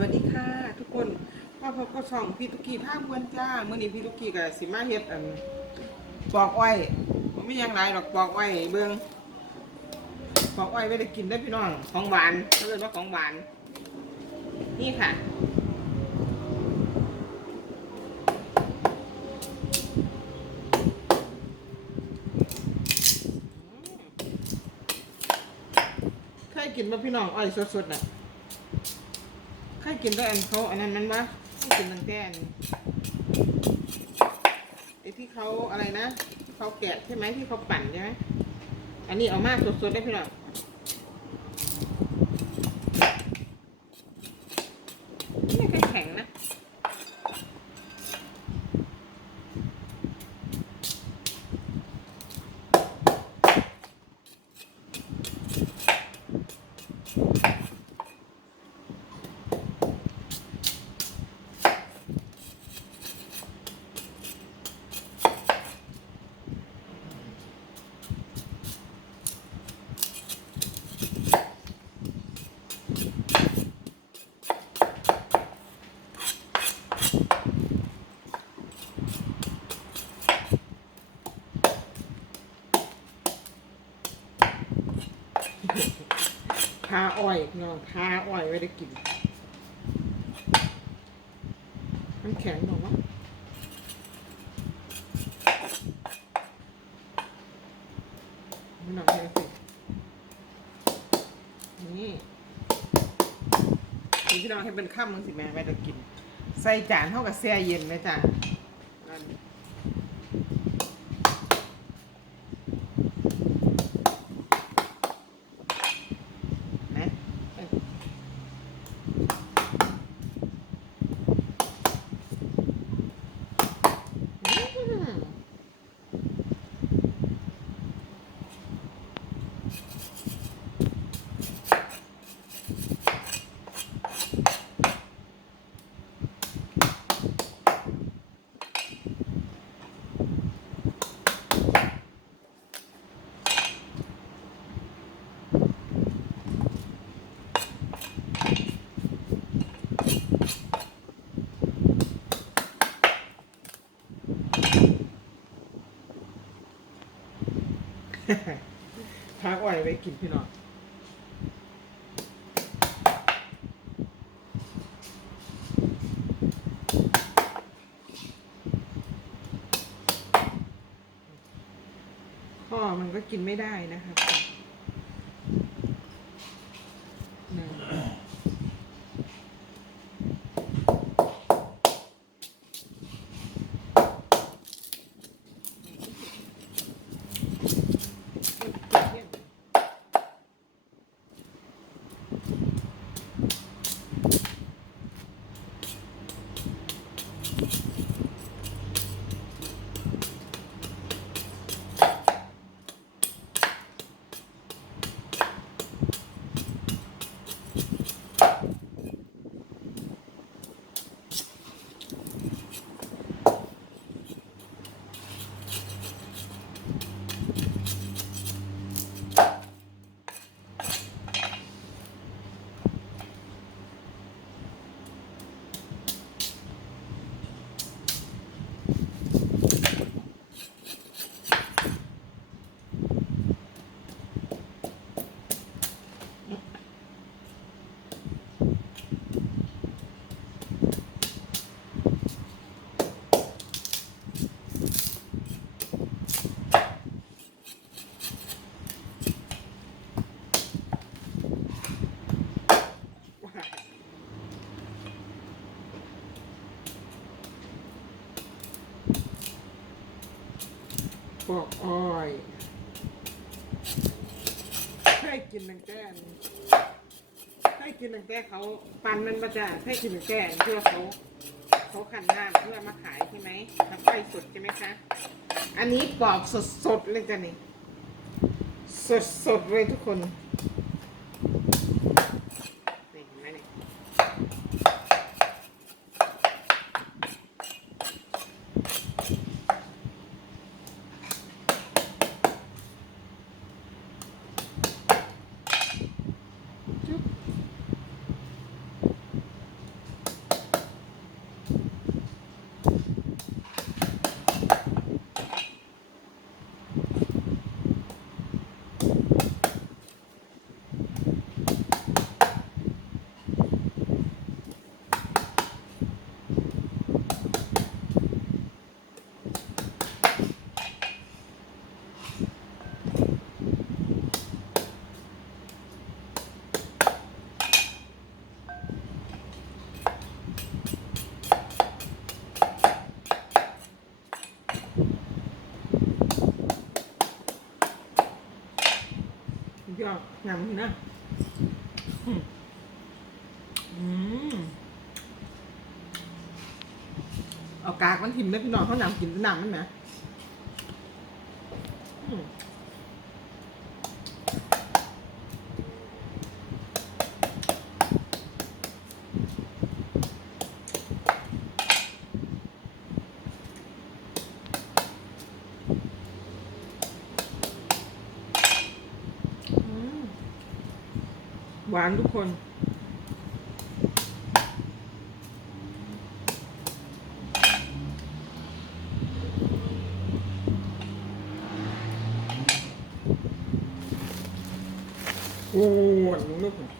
วัสดีค่ะ ทุกคนมาพบกับช่องพี่ตุกี้ภาคบวนจ้าเมื่อนี้พี่ตุกี้กับสิมาเฮ็ดอันปอกอ้อยผมไม่ยังไรหรอกปอกอ้อยเบิ่งปอกอ้อยไม่ได้กินได้พี่น้องของหวานเขาเรียกว่าของหวาน นี่ค่ะเคยกินป่ะพี่น้องอ้อยสดๆน่ะ ยกินแต่อันเขาอันนั้นมันปะเคยกินตั้งแต่อันไอ้ที่เขาอะไรนะเขาแกะใช่ไหมที่เขาปั่นใช่ไหมอันนี้เอามาสดๆได้พี่น้อยนี่แค่แข็งนะพา อ้อยน้องพาอ้อยไว้ได้กินมันแข็งหรอวะพี่น้องเห็นสินี่นี่พี่น้องให้เป็นข้ามมึงสิแม่ไว้ได้กิน ใส่จานเท่ากับแช่เย็นไหมจ้ะนั่น นะเอออืม พักไว้ไว้กินพี่น้องพ่อมันก็กินไม่ได้นะครับนะปอกอ้อยให้กินตั้งแต่อันให้กิ นตั้งแต่เขาปันมันมาจ้ะให้กินตั้งแก่เพื่อเขาเขาขันน้ำเพื่อมาขายใช่ไหมน้ำอ้สดใช่ไหมคะ อันนี้ปอกสดๆเลยจ้ะนี่ สดๆเลยทุกคนนี่เห็นไหมนี่จุ๊บ ยำนะอืมอืม เอากากมันทิมได้พี่น้องเขาหนำกินน้ำมันนะอืมอืมหวานทุกคน โอ้ยมึงลูกน่ะ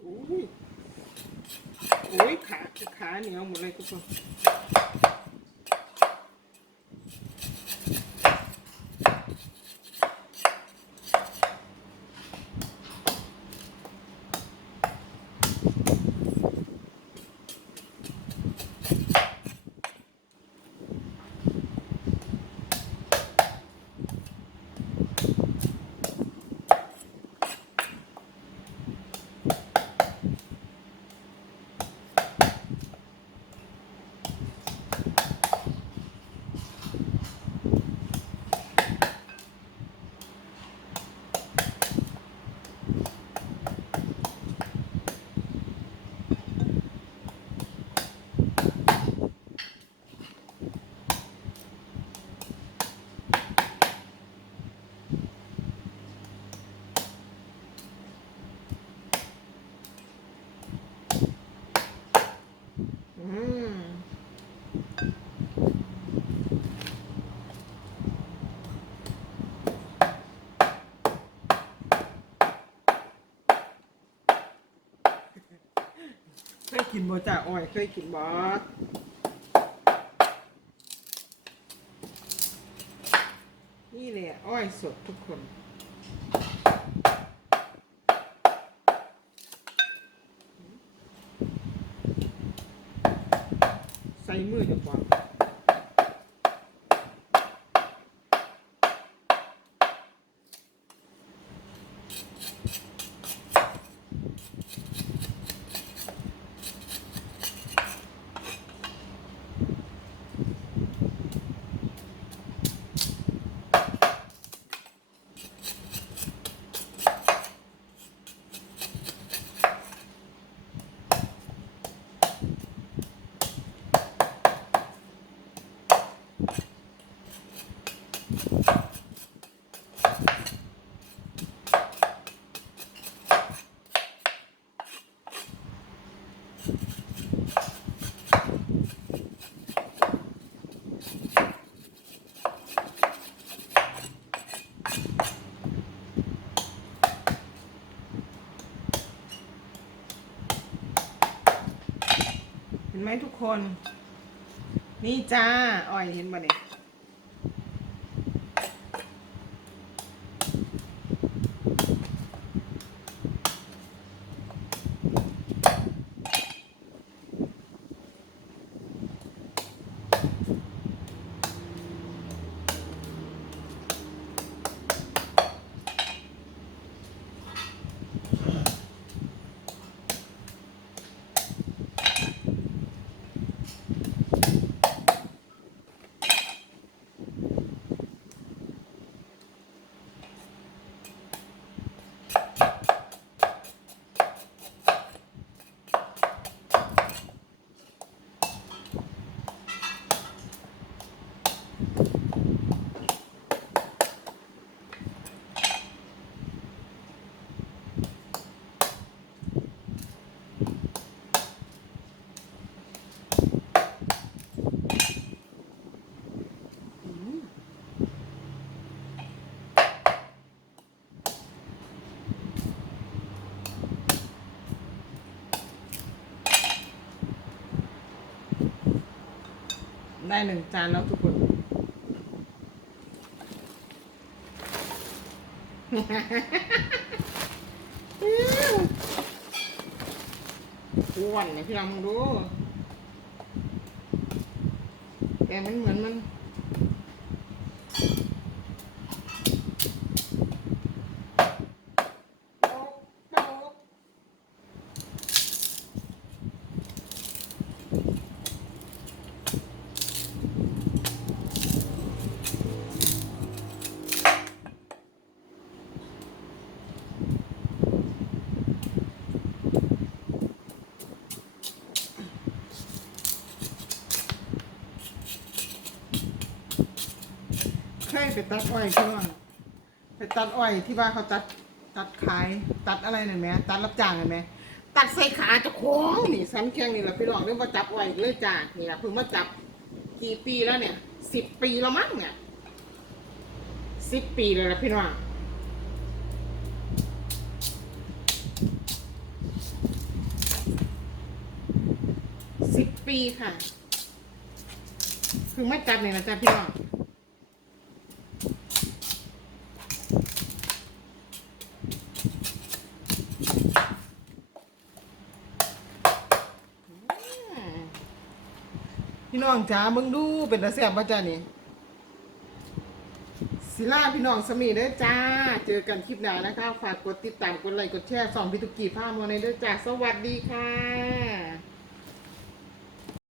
โอ้ยโอ้ยขาขา เหนียวหมดเลยทุกคนอืมเคยกิน บ่จ่าอ้อยเคยกินบอสนี่เลยอะอ้อยสดทุกคนใส่มือดีกว่า เห็นไหมทุกคน นี่จ้าอ่อยเห็นบ่เนี่ย ได้หนึ่งจานแล้วทุกคน อ้วนเลยพี่ลองดู แต่มันเหมือนมัน ไปตัดอ้อยพี่น้องไปตัดอ้อยที่บ้านเขาตัดตัดขายตัดอะไรหน่อยไหมตัดรับจ้างหน่อยไหมตัดใส่ขาจะโค้งนี่ซ้ำแข้งนี่แหละพี่น้องเรื่องมาจับอ้อยเลยจ้านี่แหละเพิ่งมาจับกี่ปีแล้วเนี่ยสิบปีแล้วมั้งเนี่ยสิบปีเลยละพี่น้องสิบปีค่ะเพิ่งมาจับเนี่ยนะจ๊ะพี่น้อง พี่ น้องจ้ามึงดูเป็นตาแซ่บป่ะจ้านี่ศิลาพี่น้องสมีเด้อจ้า เจอกันคลิปหน้านะคะ ฝากกดติดตามกดไลค์กดแชร์สองพิทุกีผ้ามอในเด้อจ้า สวัสดีค่ะ